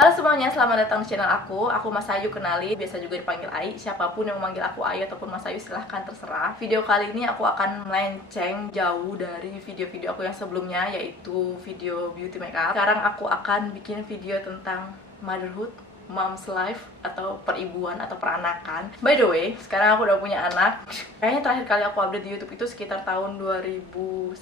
Halo semuanya, selamat datang di channel aku. Aku Mas Ayu, kenali, biasa juga dipanggil Ai. Siapapun yang memanggil aku Ayu ataupun Mas Ayu silahkan terserah. Video kali ini aku akan melenceng jauh dari video-video aku yang sebelumnya, yaitu video beauty makeup. Sekarang aku akan bikin video tentang motherhood, mom's life, atau peribuan atau peranakan. By the way, sekarang aku udah punya anak. Kayaknya terakhir kali aku update di YouTube itu sekitar tahun 2019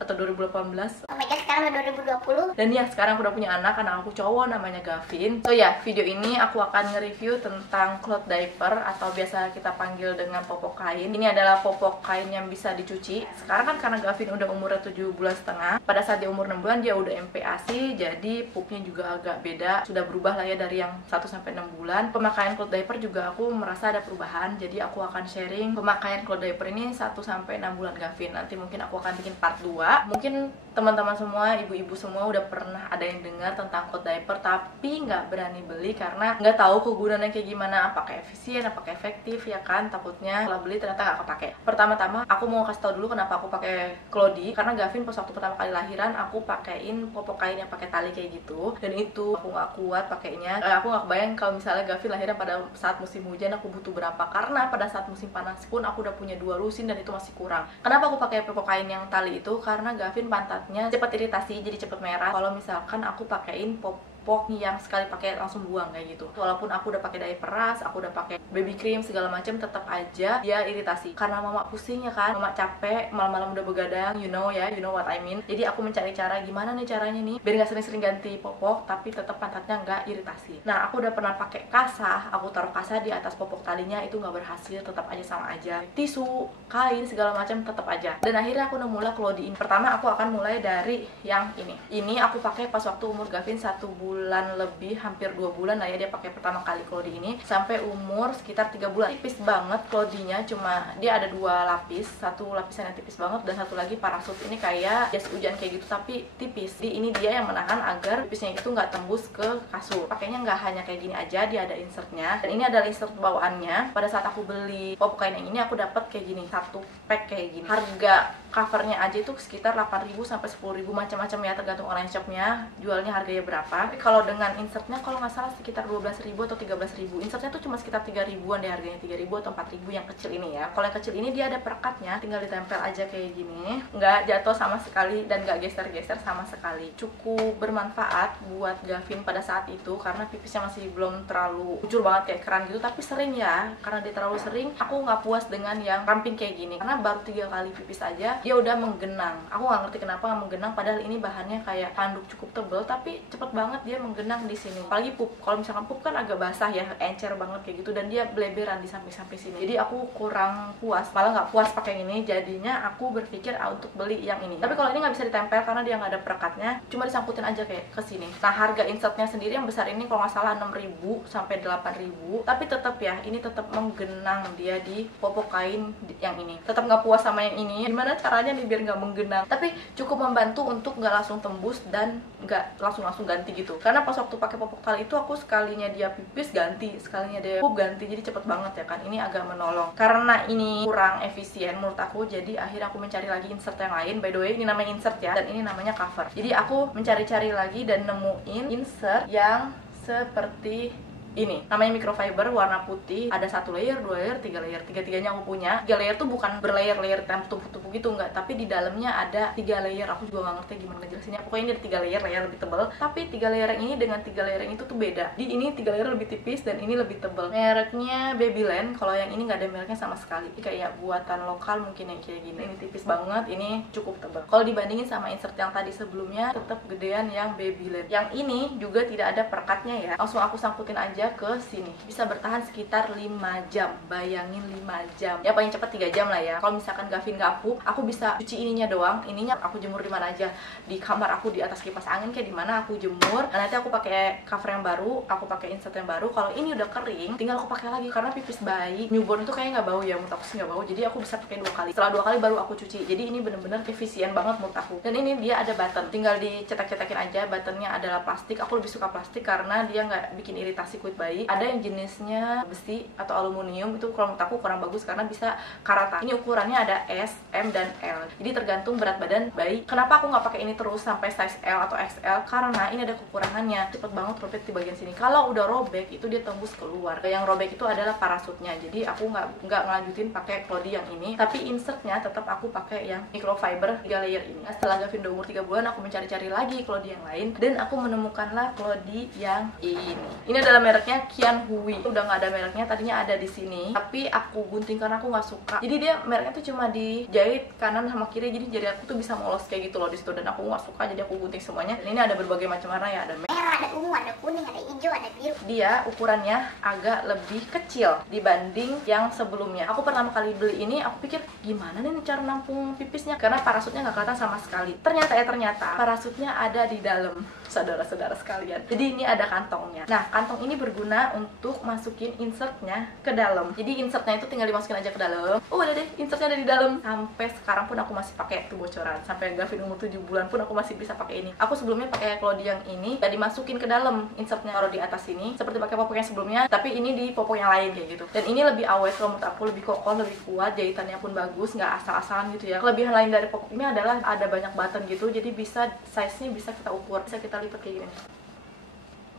atau 2018. Oh my god, sekarang udah 2020. Dan ya, sekarang aku udah punya anak aku cowok namanya Gavin. So ya, video ini aku akan nge-review tentang cloth diaper atau biasa kita panggil dengan popok kain. Ini adalah popok kain yang bisa dicuci. Sekarang kan karena Gavin udah umurnya 7 bulan setengah, pada saat dia umur 6 bulan dia udah MPASI, jadi pupnya juga agak beda. Sudah berubah lah ya dari yang 1 sampai 6 bulan. Pemakaian cloth diaper juga aku merasa ada perubahan. Jadi aku akan sharing pemakaian cloth diaper ini 1 sampai 6 bulan Gavin. Nanti mungkin aku akan bikin part 2. Mungkin teman-teman semua, ibu-ibu semua udah pernah ada yang dengar tentang cloth diaper tapi nggak berani beli karena nggak tahu kegunaannya kayak gimana, apakah efisien, apakah efektif, ya kan. Takutnya kalau beli ternyata nggak kepake. Pertama-tama aku mau kasih tau dulu kenapa aku pakai Clody, karena Gavin pas waktu pertama kali lahiran aku pakein popok kain yang pakai tali kayak gitu, dan itu aku nggak kuat pakainya. Aku nggak kebayang kalau misalnya Gavin lahiran pada saat musim hujan aku butuh berapa, karena pada saat musim panas pun aku udah punya 2 lusin dan itu masih kurang. Kenapa aku pakai popok kain yang tali itu? Karena Gavin pantatnya cepat iritasi, jadi cepet merah kalau misalkan aku pakein popok yang sekali pakai langsung buang kayak gitu. Walaupun aku udah pakai diaper ras, aku udah pakai baby cream segala macam, tetap aja dia iritasi. Karena mama pusing ya kan, mama capek, malam-malam udah begadang, you know what I mean. Jadi aku mencari cara gimana nih caranya nih biar nggak sering-sering ganti popok tapi tetap pantatnya nggak iritasi. Nah, aku udah pernah pakai kasah, aku taruh kasah di atas popok talinya, itu nggak berhasil, tetap aja sama aja. Tisu, kain segala macam tetap aja. Dan akhirnya aku udah mulai Clody. Pertama aku akan mulai dari yang ini. Ini aku pakai pas waktu umur Gavin 1 bulan lebih, hampir 2 bulan lah ya, dia pakai pertama kali Clody ini sampai umur sekitar 3 bulan. Tipis banget Clody-nya, cuma dia ada 2 lapis, satu lapisan yang tipis banget dan satu lagi parasut. Ini kayak jas hujan kayak gitu tapi tipis. Jadi ini dia yang menahan agar tipisnya itu nggak tembus ke kasur. Pakainya nggak hanya kayak gini aja, dia ada insertnya, dan ini adalah insert bawaannya. Pada saat aku beli popok kain yang ini aku dapat kayak gini, satu pack kayak gini. Harga covernya aja itu sekitar 8.000 sampai 10.000, macam-macam ya, tergantung online shopnya jualnya harganya berapa. Tapi kalau dengan insertnya kalau nggak salah sekitar 12.000 atau 13.000. Insertnya tuh cuma sekitar 3.000-an deh harganya, 3.000 atau 4.000 yang kecil ini ya. Kalau yang kecil ini dia ada perekatnya, tinggal ditempel aja kayak gini, nggak jatuh sama sekali dan nggak geser-geser sama sekali. Cukup bermanfaat buat Gavin pada saat itu karena pipisnya masih belum terlalu kucur banget kayak keran gitu, tapi sering ya, karena dia terlalu sering aku nggak puas dengan yang ramping kayak gini, karena baru 3 kali pipis aja dia udah menggenang. Aku nggak ngerti kenapa nggak menggenang, padahal ini bahannya kayak handuk cukup tebel tapi cepet banget dia menggenang di sini. Apalagi pup, kalau misalkan pup kan agak basah ya, encer banget kayak gitu, dan dia beleberan di samping-samping sini. Jadi aku kurang puas, malah nggak puas pakai ini. Jadinya aku berpikir untuk beli yang ini. Tapi kalau ini nggak bisa ditempel karena dia nggak ada perekatnya, cuma disangkutin aja kayak ke sini. Nah, harga insertnya sendiri yang besar ini kalau nggak salah 6.000 sampai 8.000, tapi tetap ya, ini tetap menggenang dia di popok kain yang ini. Tetap nggak puas sama yang ini. Gimana caranya nih biar nggak menggenang? Tapi cukup membantu untuk nggak langsung tembus dan nggak langsung ganti gitu. Karena pas waktu pakai popok tali itu aku sekalinya dia pipis ganti, sekalinya dia pup ganti, jadi cepet banget ya kan. Ini agak menolong. Karena ini kurang efisien menurut aku, jadi akhirnya aku mencari lagi insert yang lain. By the way, ini namanya insert ya, dan ini namanya cover. Jadi aku mencari-cari lagi dan nemuin insert yang seperti ini, namanya microfiber warna putih, ada 1 layer, 2 layer, 3 layer, tiga-tiganya aku punya. 3 layer tuh bukan berlayer-layer tumpuk-tumpuk gitu, enggak, tapi di dalamnya ada 3 layer. Aku juga nggak ngerti gimana ngejelasinnya, pokoknya ini ada 3 layer lebih tebal, tapi 3 layer yang ini dengan 3 layer yang itu tuh beda. Di ini 3 layer lebih tipis dan ini lebih tebal. Mereknya Babyland, kalau yang ini nggak ada mereknya sama sekali. Ini kayak buatan lokal mungkin yang kayak gini. Ini tipis banget, ini cukup tebal. Kalau dibandingin sama insert yang tadi sebelumnya, tetap gedean yang Babyland. Yang ini juga tidak ada perekatnya ya, langsung aku sangkutin aja ke sini. Bisa bertahan sekitar 5 jam. Bayangin 5 jam. Ya paling cepat 3 jam lah ya. Kalau misalkan Gavin gak pup, aku bisa cuci ininya doang. Ininya aku jemur di mana aja. Di kamar aku, di atas kipas angin kayak di mana aku jemur. Nah, nanti aku pakai cover yang baru, aku pakai insert yang baru. Kalau ini udah kering, tinggal aku pakai lagi karena pipis bayi newborn itu kayaknya nggak bau ya, menurut aku sih nggak bau. Jadi aku bisa pakai 2 kali. Setelah 2 kali baru aku cuci. Jadi ini bener-bener efisien banget menurut aku. Dan ini dia ada button. Tinggal dicetak-cetakin aja. Buttonnya adalah plastik. Aku lebih suka plastik karena dia nggak bikin iritasi kulit kulit bayi. Ada yang jenisnya besi atau aluminium, itu kalau menurut aku kurang bagus karena bisa karatan. Ini ukurannya ada S, M, dan L, jadi tergantung berat badan bayi. Kenapa aku nggak pakai ini terus sampai size L atau XL? Karena ini ada kekurangannya, cepet banget robek di bagian sini. Kalau udah robek itu dia tembus keluar. Yang robek itu adalah parasutnya, jadi aku nggak ngelanjutin pakai Cloudy yang ini, tapi insertnya tetap aku pakai yang microfiber 3 layer ini. Setelah Gavin udah umur 3 bulan, aku mencari-cari lagi Cloudy yang lain, dan aku menemukanlah Cloudy yang ini. Ini adalah mereknya Qian Hui. Udah nggak ada mereknya, tadinya ada di sini, tapi aku gunting karena aku nggak suka. Jadi dia mereknya tuh cuma dijahit kanan sama kiri, jadi jari aku tuh bisa molos kayak gitu loh di situ, dan aku nggak suka, jadi aku gunting semuanya. Dan ini ada berbagai macam warna ya, ada merah, ada ungu, ada kuning, ada hijau, ada biru. Dia ukurannya agak lebih kecil dibanding yang sebelumnya. Aku pertama kali beli ini, aku pikir gimana nih cara nampung pipisnya, karena parasutnya nggak kelihatan sama sekali. Ternyata parasutnya ada di dalam, saudara-saudara sekalian. Jadi ini ada kantongnya. Nah, kantong ini berguna untuk masukin insertnya ke dalam. Jadi insertnya itu tinggal dimasukin aja ke dalam. Oh, udah deh, insertnya ada di dalam. Sampai sekarang pun aku masih pakai itu bocoran. Sampai Gavin umur 7 bulan pun aku masih bisa pakai ini. Aku sebelumnya pakai Cloudy yang ini, gak dimasukin ke dalam insertnya, taruh di atas sini seperti pakai popok yang sebelumnya, tapi ini di popok yang lain kayak gitu. Dan ini lebih awet kalau menurut aku, lebih kokoh, lebih kuat, jahitannya pun bagus, nggak asal-asalan gitu ya. Kelebihan lain dari popok ini adalah ada banyak button gitu, jadi bisa size-nya bisa kita ukur, bisa kita lipat kayak gini,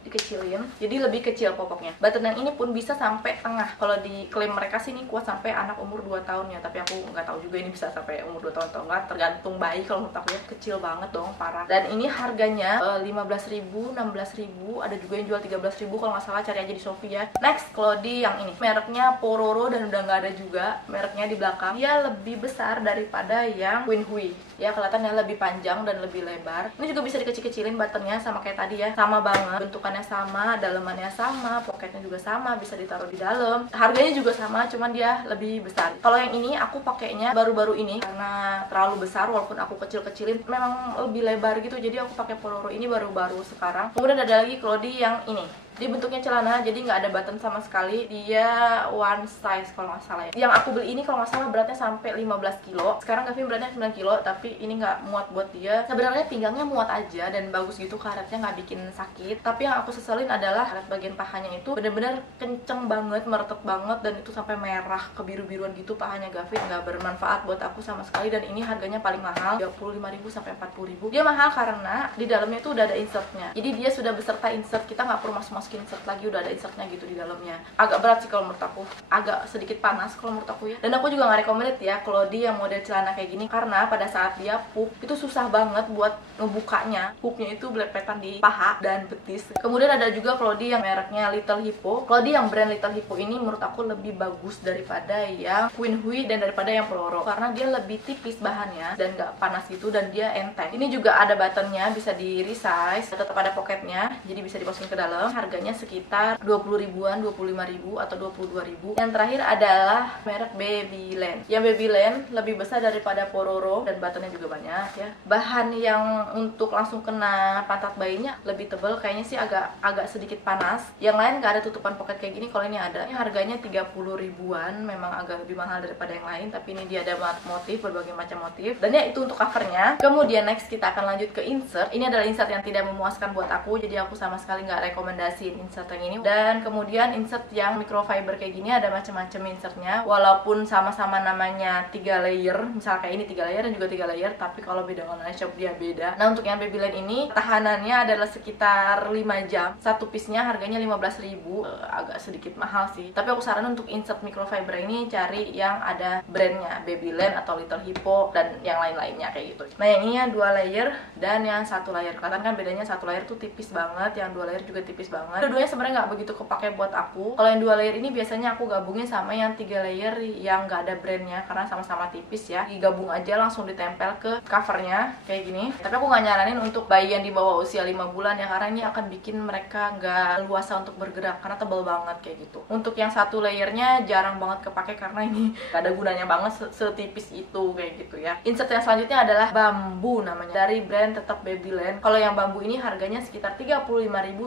dikecilin, jadi lebih kecil popoknya. Button yang ini pun bisa sampai tengah. Kalau diklaim mereka sih ini kuat sampai anak umur 2 tahun ya, tapi aku nggak tahu juga ini bisa sampai umur 2 tahun atau enggak, tergantung bayi. Kalau menurut aku ya kecil banget dong, parah. Dan ini harganya 15.000, 16.000, ada juga yang jual 13.000 kalau nggak salah, cari aja di Shopee ya. Next, Cloudy yang ini, mereknya Pororo, dan udah nggak ada juga mereknya di belakang. Dia lebih besar daripada yang Qian Hui ya, kelihatannya lebih panjang dan lebih lebar. Ini juga bisa dikecil-kecilin buttonnya, sama kayak tadi ya, sama banget, bentukannya sama, dalemannya sama, poketnya juga sama, bisa ditaruh di dalam. Harganya juga sama, cuman dia lebih besar. Kalau yang ini aku pakainya baru-baru ini karena terlalu besar, walaupun aku kecil-kecilin memang lebih lebar gitu, jadi aku pakai Pororo ini baru-baru sekarang. Kemudian ada lagi Cloudy yang ini. Dia bentuknya celana, jadi nggak ada button sama sekali. Dia one size kalau nggak salah ya. Yang aku beli ini kalau nggak salah beratnya sampai 15 kilo. Sekarang Gavin beratnya 9 kilo, tapi ini nggak muat buat dia. Sebenarnya pinggangnya muat aja dan bagus gitu, karetnya nggak bikin sakit. Tapi yang aku seselin adalah karet bagian pahanya itu bener-bener kenceng banget, meretet banget, dan itu sampai merah kebiru-biruan gitu pahanya Gavin. Nggak bermanfaat buat aku sama sekali, dan ini harganya paling mahal, 35.000 sampai 40.000. Dia mahal karena di dalamnya itu udah ada insertnya. Jadi dia sudah beserta insert, kita nggak perlu masuk insert lagi, udah ada insertnya gitu di dalamnya. Agak berat sih kalau menurut aku, agak sedikit panas kalau menurut aku ya. Dan aku juga nggak recommended ya Cloudy yang model celana kayak gini, karena pada saat dia pup itu susah banget buat ngebukanya. Pupnya itu belepetan di paha dan betis. Kemudian ada juga Cloudy yang mereknya Little Hippo. Cloudy yang brand Little Hippo ini menurut aku lebih bagus daripada yang Qian Hui dan daripada yang Pororo, karena dia lebih tipis bahannya dan nggak panas gitu, dan dia enteng. Ini juga ada buttonnya, bisa di resize, tetap ada poketnya, jadi bisa dimasukin ke dalam. Harganya sekitar 20 ribuan, 25.000 atau 22.000. Yang terakhir adalah merek Babyland. Yang Babyland lebih besar daripada Pororo dan buttonnya juga banyak ya. Bahan yang untuk langsung kena pantat bayinya lebih tebal, kayaknya sih agak sedikit panas. Yang lain nggak ada tutupan poket kayak gini, kalau ini ada. Ini harganya 30 ribuan, memang agak lebih mahal daripada yang lain, tapi ini dia ada motif, berbagai macam motif. Dan ya itu untuk covernya. Kemudian next kita akan lanjut ke insert. Ini adalah insert yang tidak memuaskan buat aku, jadi aku sama sekali nggak rekomendasi insert yang ini. Dan kemudian insert yang microfiber kayak gini, ada macam-macam insertnya, walaupun sama-sama namanya 3 layer, misal kayak ini 3 layer dan juga 3 layer, tapi kalau beda online shop dia beda. Nah, untuk yang Babyland ini tahanannya adalah sekitar 5 jam. Satu piece-nya harganya 15.000, agak sedikit mahal sih, tapi aku saran untuk insert microfiber ini cari yang ada brandnya, Babyland atau Little Hippo dan yang lain-lainnya kayak gitu. Nah, yang ini 2 layer dan yang 1 layer. Kelihatan kan bedanya, 1 layer tuh tipis banget, yang 2 layer juga tipis banget. Dua-duanya sebenarnya nggak begitu kepake buat aku. Kalau yang 2 layer ini biasanya aku gabungin sama yang 3 layer yang nggak ada brandnya, karena sama-sama tipis ya. Digabung aja langsung ditempel ke covernya kayak gini. Tapi aku nggak nyaranin untuk bayi yang di bawah usia 5 bulan ya, karena ini akan bikin mereka nggak luasa untuk bergerak karena tebal banget kayak gitu. Untuk yang 1 layernya jarang banget kepake karena ini nggak ada gunanya banget, setipis itu kayak gitu ya. Insert yang selanjutnya adalah bambu namanya, dari brand tetap Babyland. Kalau yang bambu ini harganya sekitar 35.000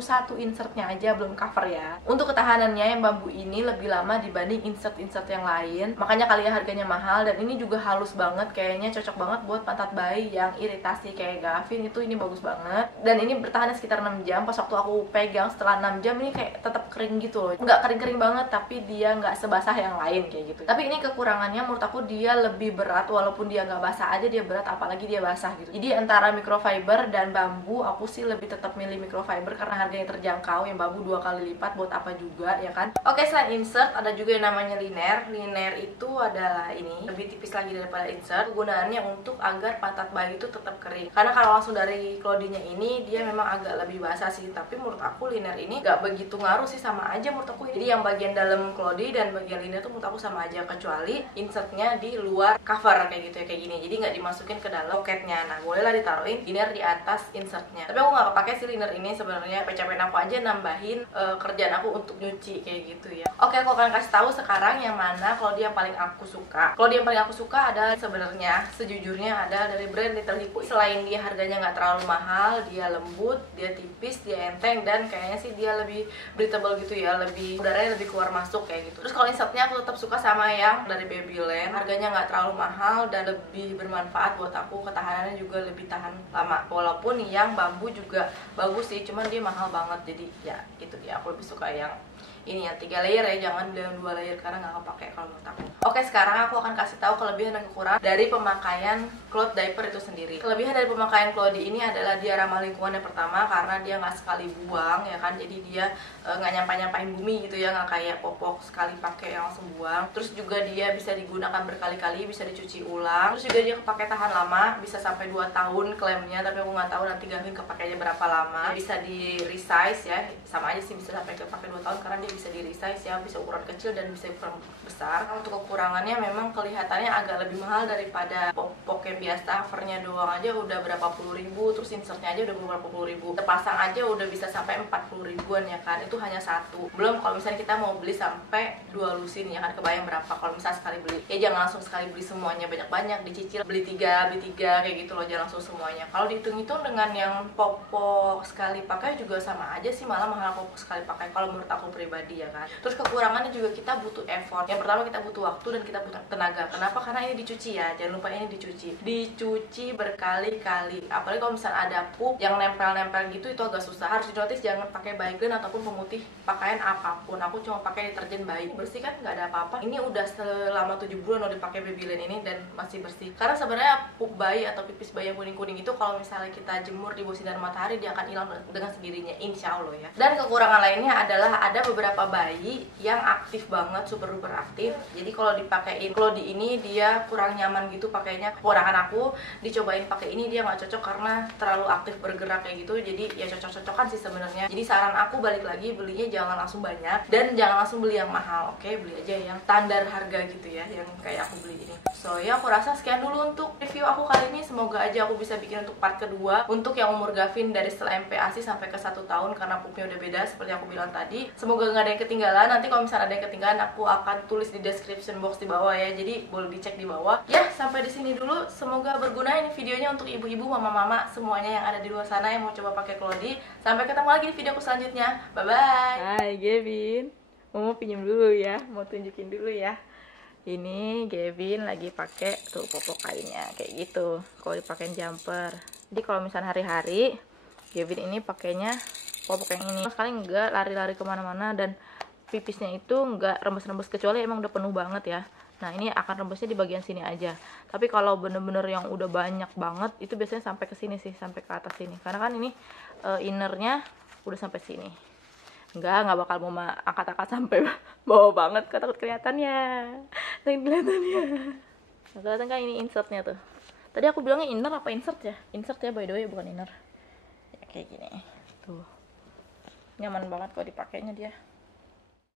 satu insert insertnya aja, belum cover ya. Untuk ketahanannya yang bambu ini lebih lama dibanding insert-insert yang lain, makanya kali ya harganya mahal. Dan ini juga halus banget, kayaknya cocok banget buat pantat bayi yang iritasi kayak Gavin itu. Ini bagus banget. Dan ini bertahan sekitar 6 jam. Pas waktu aku pegang setelah 6 jam ini kayak tetap kering gitu loh. Nggak kering-kering banget, tapi dia nggak sebasah yang lain kayak gitu. Tapi ini kekurangannya menurut aku, dia lebih berat. Walaupun dia nggak basah aja dia berat, apalagi dia basah gitu. Jadi antara microfiber dan bambu, aku sih lebih tetap milih microfiber karena harganya terjangkau. Yang bambu 2 kali lipat, buat apa juga ya kan. Oke, selain insert ada juga yang namanya liner. Liner itu adalah ini, lebih tipis lagi daripada insert. Kegunaannya untuk agar pantat bayi itu tetap kering. Karena kalau langsung dari klodinya ini dia memang agak lebih basah sih. Tapi menurut aku liner ini nggak begitu ngaruh sih, sama aja menurut aku. Jadi yang bagian dalam klodi dan bagian liner tuh menurut aku sama aja, kecuali insertnya di luar cover kayak gitu ya, kayak gini. Jadi nggak dimasukin ke dalam pocketnya. Nah, bolehlah ditaruhin liner di atas insertnya. Tapi aku nggak pakai sih liner ini sebenarnya. Pecahin aku aja nambahin kerjaan aku untuk nyuci kayak gitu ya. Oke, aku akan kasih tahu sekarang yang mana klodi yang paling aku suka. Klodi yang paling aku suka adalah sebenarnya sejujurnya ada dari brand Little Hippo. Selain dia harganya nggak terlalu mahal, dia lembut, dia tipis, dia enteng, dan kayaknya sih dia lebih breathable gitu ya, lebih udaranya lebih keluar masuk kayak gitu. Terus kalau insertnya aku tetap suka sama yang dari Babyland. Harganya nggak terlalu mahal dan lebih bermanfaat buat aku. Ketahanannya juga lebih tahan lama. Walaupun yang bambu juga bagus sih, cuman dia mahal banget. Jadi ya itu dia, aku lebih suka yang ini yang 3 layer ya, jangan yang 2 layer karena nggak kepake kalau menurut aku. Oke, sekarang aku akan kasih tahu kelebihan dan kekurangan dari pemakaian cloth diaper itu sendiri. Kelebihan dari pemakaian Clody ini adalah dia ramah lingkungan yang pertama, karena dia nggak sekali buang ya kan, jadi dia nggak nyampai-nyampain bumi gitu ya, nggak kayak popok sekali pakai yang langsung buang. Terus juga dia bisa digunakan berkali-kali, bisa dicuci ulang. Terus juga dia kepake tahan lama, bisa sampai 2 tahun klaimnya, tapi aku nggak tahu nanti Gavin kepakainya berapa lama. Bisa di resize ya, sama aja sih, bisa sampai kepake 2 tahun karena dia bisa di resize ya, bisa ukuran kecil dan bisa ukuran besar. Untuk kekurangannya memang kelihatannya agak lebih mahal daripada popok yang biasa. Covernya doang aja udah berapa puluh ribu, terus insertnya aja udah berapa puluh ribu, terpasang aja udah bisa sampai 40 ribuan ya kan. Itu hanya satu, belum kalau misalnya kita mau beli sampai 2 lusin ya kan, kebayang berapa kalau misalnya sekali beli. Ya jangan langsung sekali beli semuanya banyak-banyak, dicicil, beli 3 kayak gitu loh, jangan langsung semuanya. Kalau dihitung-hitung dengan yang popok sekali pakai juga sama aja sih, malah mahal popok sekali pakai kalau menurut aku pribadi ya kan. Terus kekurangannya juga kita butuh effort. Yang pertama kita butuh waktu dan kita butuh tenaga. Kenapa? Karena ini dicuci ya, jangan lupa ini dicuci berkali-kali. Apalagi kalau misalnya ada pup yang nempel-nempel gitu, itu agak susah. Harus dinotis jangan pakai Baygon ataupun pemutih pakaian apapun. Aku cuma pakai deterjen bayi, bersih kan, nggak ada apa-apa. Ini udah selama 7 bulan udah dipakai Babyland ini dan masih bersih. Karena sebenarnya pup bayi atau pipis bayi yang kuning-kuning itu kalau misalnya kita jemur di bawah sinar matahari, dia akan hilang dengan sendirinya, insya Allah ya. Dan kekurangan lainnya adalah ada beberapa bayi yang aktif banget, super duper aktif. Jadi kalau dipakein Clody ini dia kurang nyaman gitu pakainya. Keponakan aku dicobain pakai ini, dia nggak cocok karena terlalu aktif bergerak kayak gitu. Jadi ya cocok-cocokan sih sebenarnya. Jadi saran aku balik lagi, belinya jangan langsung banyak dan jangan langsung beli yang mahal. Oke, beli aja yang standar harga gitu ya, yang kayak aku beli ini. So ya, aku rasa sekian dulu untuk review aku kali ini. Semoga aja aku bisa bikin untuk part kedua untuk yang umur Gavin dari setelah MPASI sampai ke 1 tahun, karena pupnya udah beda seperti aku bilang tadi. Semoga nggak ada yang ketinggalan. Nanti kalau misalnya ada yang ketinggalan, aku akan tulis di description box di bawah ya, jadi boleh dicek di bawah. Ya, sampai di sini dulu. Semoga berguna ini videonya untuk ibu-ibu, mama-mama semuanya yang ada di luar sana yang mau coba pakai Clody. Sampai ketemu lagi di videoku selanjutnya. Bye bye. Hai Gavin, mau pinjam dulu ya, mau tunjukin dulu ya. Ini Gavin lagi pakai tuh popok kainnya kayak gitu. Kalau dipakein jumper. Jadi kalau misalnya hari-hari Gavin ini pakainya popok yang ini. Sekali enggak lari-lari kemana-mana dan pipisnya itu enggak rembes-rembes, kecuali emang udah penuh banget ya. Nah, ini akan rembesnya di bagian sini aja. Tapi kalau bener-bener yang udah banyak banget, itu biasanya sampai ke sini sih, sampai ke atas sini. Karena kan ini innernya udah sampai sini. Nggak bakal mau angkat-angkat sampai bawah banget, kok takut kelihatannya. Nah, kelihatan kan ini insertnya tuh. Tadi aku bilangnya inner apa insert ya? Insert ya, by the way, bukan inner. Ya kayak gini. Tuh. Nyaman banget kalau dipakainya dia.